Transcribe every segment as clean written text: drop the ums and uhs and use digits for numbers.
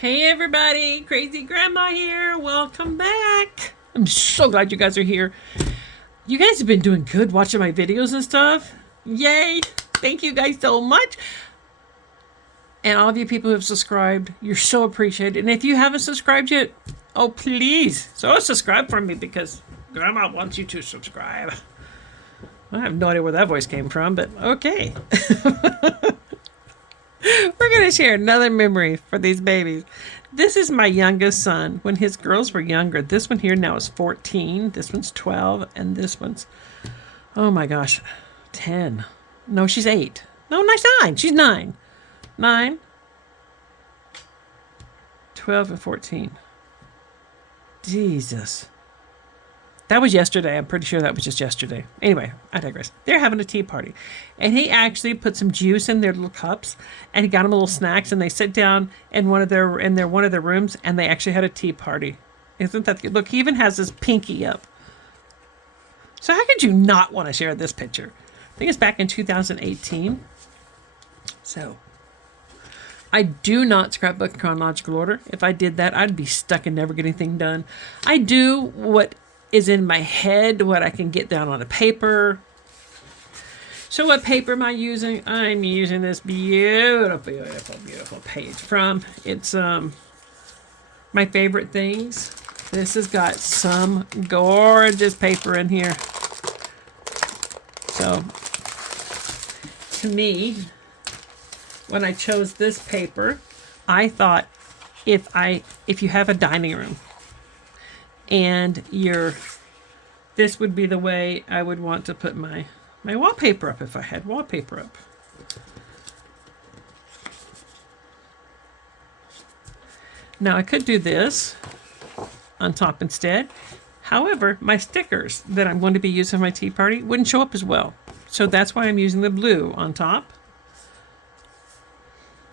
Hey everybody, Crazy Grandma here. Welcome back. I'm so glad you guys are here. You guys have been doing good watching my videos and stuff. Yay! Thank you guys so much. And all of you people who have subscribed, you're so appreciated. And if you haven't subscribed yet, oh please, so subscribe for me because Grandma wants you to subscribe. I have no idea where that voice came from, but okay. We're going to share another memory for these babies. This is my youngest son when his girls were younger. This one here now is 14. This one's 12. And this one's, oh my gosh, 10. No, she's 8. No, she's 9. She's 9. 9, 12, and 14. Jesus. That was yesterday. I'm pretty sure that was just yesterday. Anyway, I digress. They're having a tea party. And he actually put some juice in their little cups and he got them little snacks and they sit down in one of their rooms and they actually had a tea party. Isn't that good? Look, he even has his pinky up. So how could you not want to share this picture? I think it's back in 2018. So I do not scrapbook in chronological order. If I did that, I'd be stuck and never get anything done. I do what is in my head, what I can get down on a paper. So what paper am I using? I'm using this beautiful page from, it's My Favorite Things. This has got some gorgeous paper in here. So to me, when I chose this paper, I thought if you have a dining room and this would be the way I would want to put my wallpaper up if I had wallpaper up. Now I could do this on top instead. However, my stickers that I'm going to be using for my tea party wouldn't show up as well. So that's why I'm using the blue on top.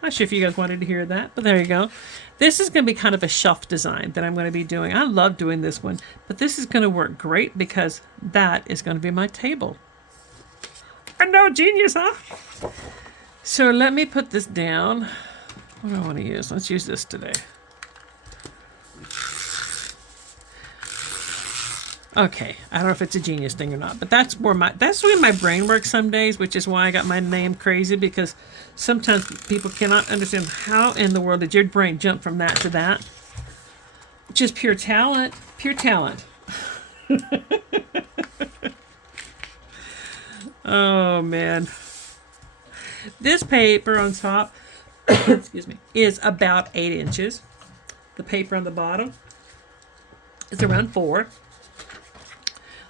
Not sure if you guys wanted to hear that, but there you go. This is going to be kind of a shelf design that I'm going to be doing. I love doing this one, but this is going to work great because that is going to be my table. I know, genius, huh? So let me put this down. What do I want to use? Let's use this today. Okay, I don't know if it's a genius thing or not, but that's the way my brain works some days, which is why I got my name Crazy, because sometimes people cannot understand how in the world did your brain jump from that to that. Just pure talent, pure talent. Oh man. This paper on top, excuse me, is about 8 inches. The paper on the bottom is around 4.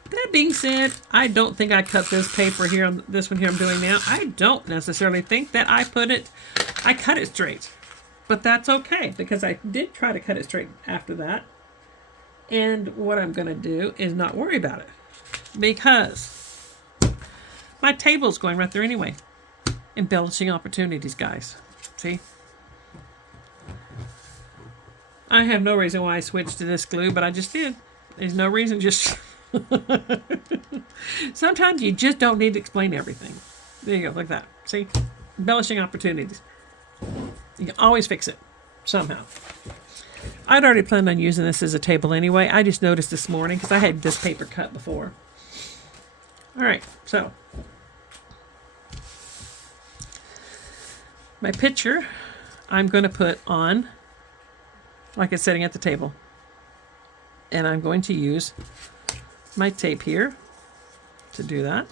That being said, I don't think I cut this paper here on this one here I'm doing now. I don't necessarily think that I cut it straight. But that's okay because I did try to cut it straight after that. And what I'm going to do is not worry about it because my table's going right there anyway. Embellishing opportunities, guys. See? I have no reason why I switched to this glue, but I just did. There's no reason, just... Sometimes you just don't need to explain everything. There you go, like that. See? Embellishing opportunities. You can always fix it. Somehow. I'd already planned on using this as a table anyway. I just noticed this morning because I had this paper cut before. Alright, so. My picture, I'm going to put on like it's sitting at the table. And I'm going to use my tape here to do that.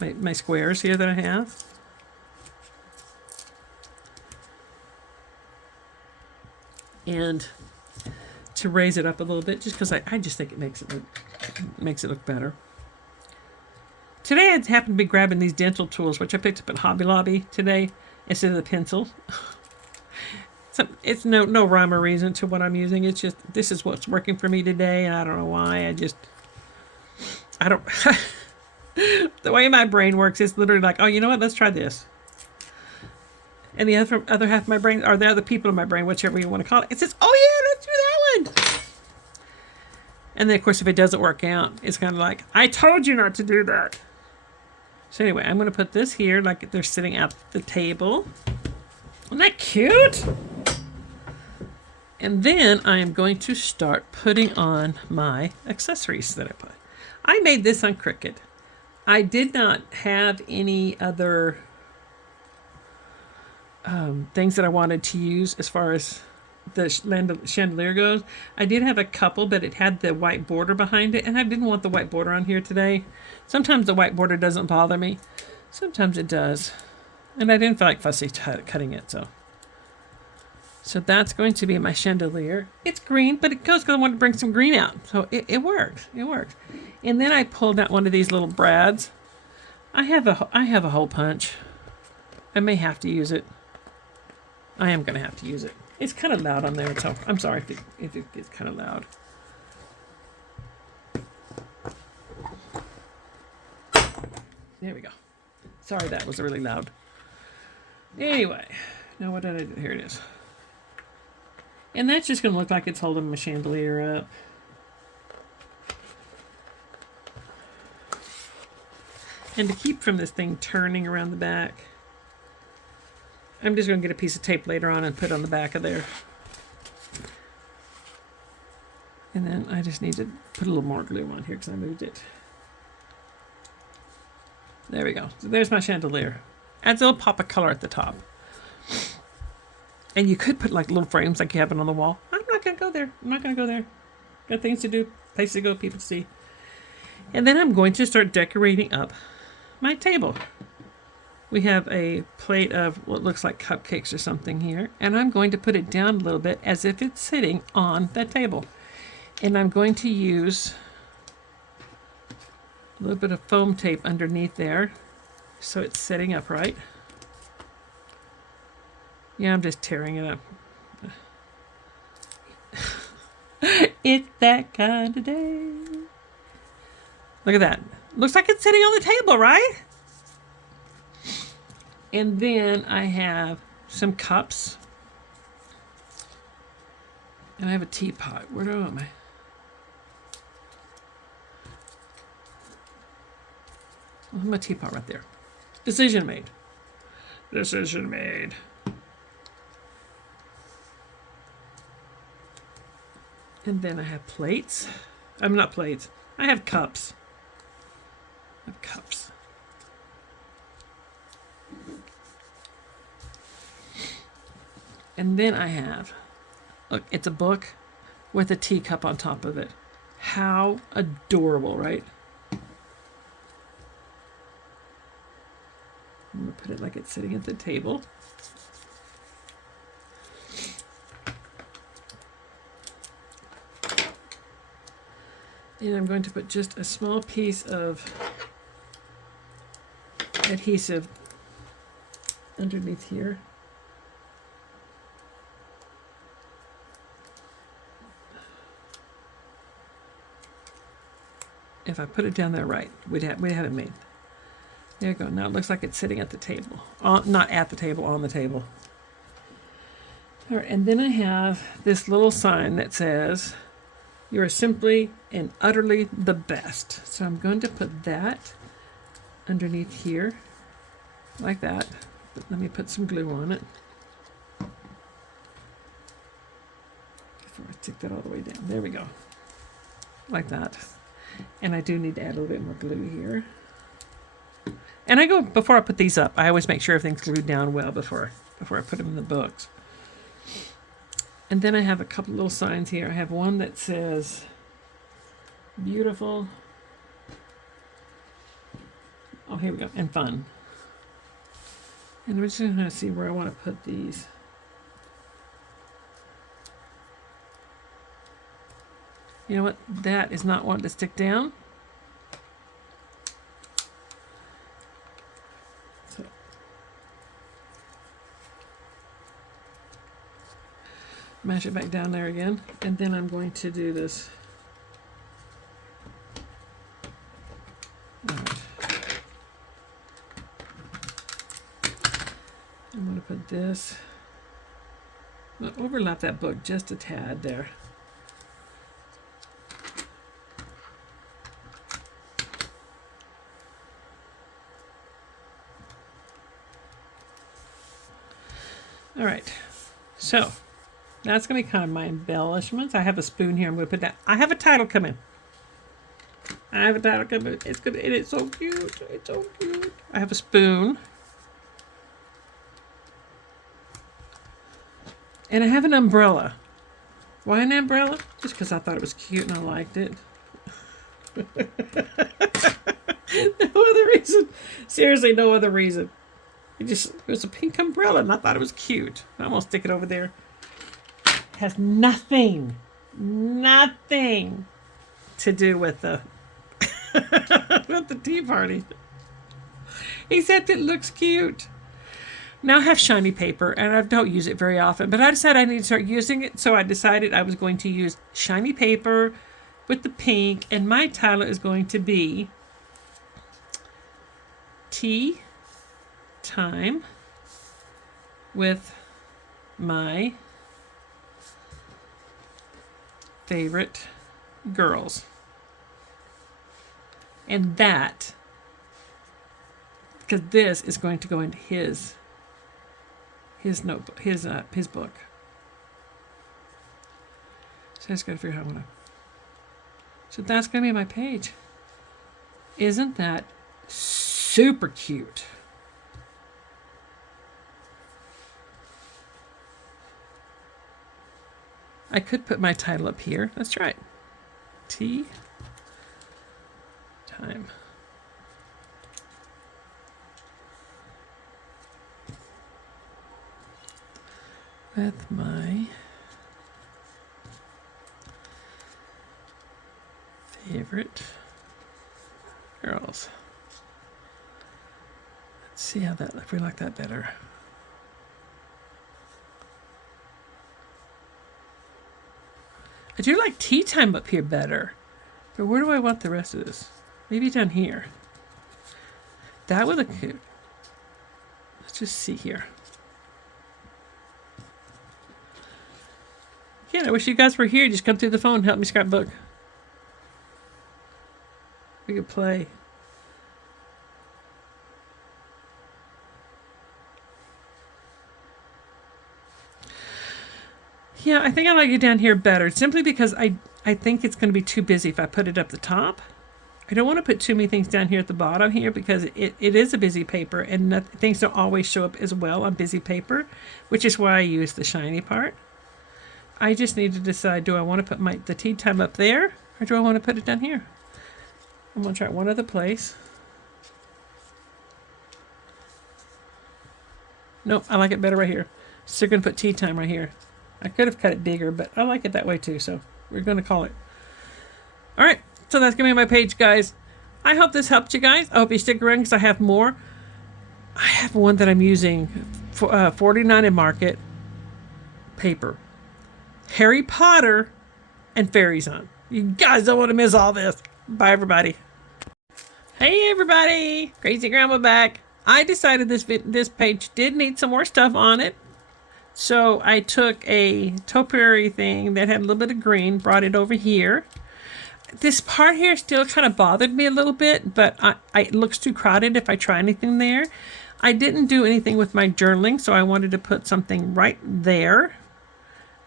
My squares here that I have. And to raise it up a little bit, just because I just think it makes it look better. Today I happened to be grabbing these dental tools, which I picked up at Hobby Lobby today, instead of the pencil. So it's no rhyme or reason to what I'm using. It's just, this is what's working for me today. And I don't know why. I don't, the way my brain works is literally like, oh, you know what? Let's try this. And the other half of my brain, or the other people in my brain, whichever you want to call it, it says, oh yeah, let's do that one. And then of course, if it doesn't work out, it's kind of like, I told you not to do that. So anyway, I'm going to put this here like they're sitting at the table. Isn't that cute? And then I am going to start putting on my accessories that I put. I made this on Cricut. I did not have any other things that I wanted to use as far as the chandelier goes. I did have a couple, but it had the white border behind it, and I didn't want the white border on here today. Sometimes the white border doesn't bother me. Sometimes it does. And I didn't feel like fussy cutting it, So that's going to be my chandelier. It's green, but it goes because I want to bring some green out. So it works. It works. And then I pulled out one of these little brads. I have a hole punch. I may have to use it. I am going to have to use it. It's kind of loud on there, so I'm sorry if it gets kind of loud. There we go. Sorry, that was really loud. Anyway, now what did I do? Here it is. And that's just going to look like it's holding my chandelier up. And to keep from this thing turning around the back, I'm just going to get a piece of tape later on and put on the back of there. And then I just need to put a little more glue on here because I moved it. There we go. So there's my chandelier. Adds a little pop of color at the top. And you could put like little frames like you have it on the wall. I'm not going to go there. I'm not going to go there. Got things to do, places to go, people to see. And then I'm going to start decorating up my table. We have a plate of what looks like cupcakes or something here. And I'm going to put it down a little bit as if it's sitting on that table. And I'm going to use a little bit of foam tape underneath there so it's sitting upright. Yeah, I'm just tearing it up. It's that kind of day. Look at that. Looks like it's sitting on the table, right? And then I have some cups. And I have a teapot. Where am I? Oh, my teapot right there. Decision made. Decision made. And then I have plates. I'm not plates. I have cups. I have cups. And then I have, look, it's a book with a teacup on top of it. How adorable, right? I'm going to put it like it's sitting at the table. And I'm going to put just a small piece of adhesive underneath here. If I put it down there right, we'd have it made. There you go. Now it looks like it's sitting at the table. Not at the table, on the table. All right, and then I have this little sign that says, "You are simply and utterly the best." So I'm going to put that underneath here, like that. But let me put some glue on it. Before I stick that all the way down. There we go. Like that. And I do need to add a little bit more glue here. And before I put these up, I always make sure everything's glued down well before I put them in the books. And then I have a couple little signs here. I have one that says, "Beautiful." Oh, here we go. And "Fun." And I'm just going to see where I want to put these. You know what? That is not wanting to stick down. So mash it back down there again. And then I'm going to do this. All right. I'm going to put this. I'm going to overlap that book just a tad there. All right. So that's going to be kind of my embellishments. I have a spoon here. I'm going to put that. I have a title coming. It's good. It is so cute. It's so cute. I have a spoon. And I have an umbrella. Why an umbrella? Just because I thought it was cute and I liked it. No other reason. Seriously, no other reason. It was a pink umbrella and I thought it was cute. I'm going to stick it over there. It has nothing to do with the with the tea party. Except it looks cute. Now I have shiny paper, and I don't use it very often, but I decided I need to start using it, so I decided I was going to use shiny paper with the pink, and my title is going to be Tea Time with My Favorite Girls. And that, because this is going to go into his notebook, his book. So I just gotta figure out how I'm gonna. So that's gonna be my page. Isn't that super cute? I could put my title up here. That's right. Tea Time. With my favorite girls. Let's see how that, if we like that better. I do like tea time up here better, but where do I want the rest of this? Maybe down here. That would look cute. Let's just see here. Yeah, I wish you guys were here. Just come through the phone and help me scrapbook. We could play. Yeah, I think I like it down here better, simply because I think it's going to be too busy if I put it up the top. I don't want to put too many things down here at the bottom here because it is a busy paper, and things don't always show up as well on busy paper, which is why I use the shiny part. I just need to decide, do I want to put the tea time up there, or do I want to put it down here? I'm going to try one other place. Nope, I like it better right here. So we're going to put tea time right here. I could have cut it bigger, but I like it that way too, so we're going to call it. All right, so that's going to be my page, guys. I hope this helped you guys. I hope you stick around because I have more. I have one that I'm using for 49 and Market paper. Harry Potter and Fairies on. You guys don't want to miss all this. Bye, everybody. Hey, everybody. Crazy Grandma back. I decided this page did need some more stuff on it. So I took a topiary thing that had a little bit of green, brought it over here. This part here still kind of bothered me a little bit, but it looks too crowded if I try anything there. I didn't do anything with my journaling, so I wanted to put something right there.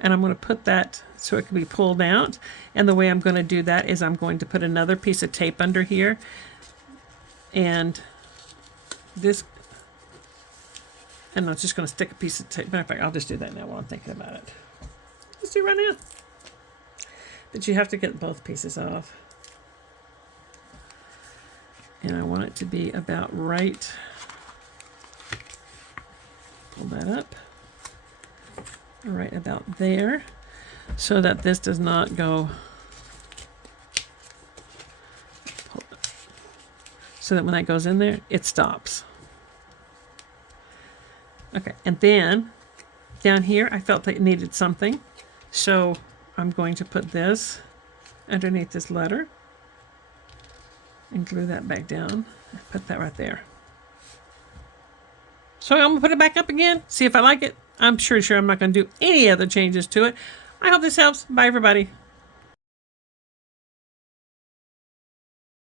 And I'm going to put that so it can be pulled out. And the way I'm going to do that is I'm going to put another piece of tape under here. And this, and I'm just going to stick a piece of tape. Matter of fact, I'll just do that now while I'm thinking about it. Let's do it right now. But you have to get both pieces off. And I want it to be about right. Pull that up. Right about there, so that this does not go, so that when that goes in there, it stops. Okay, and then down here, I felt that it needed something, so I'm going to put this underneath this letter and glue that back down. Put that right there. So I'm gonna put it back up again, see if I like it. I'm sure I'm not going to do any other changes to it. I hope this helps. Bye, everybody.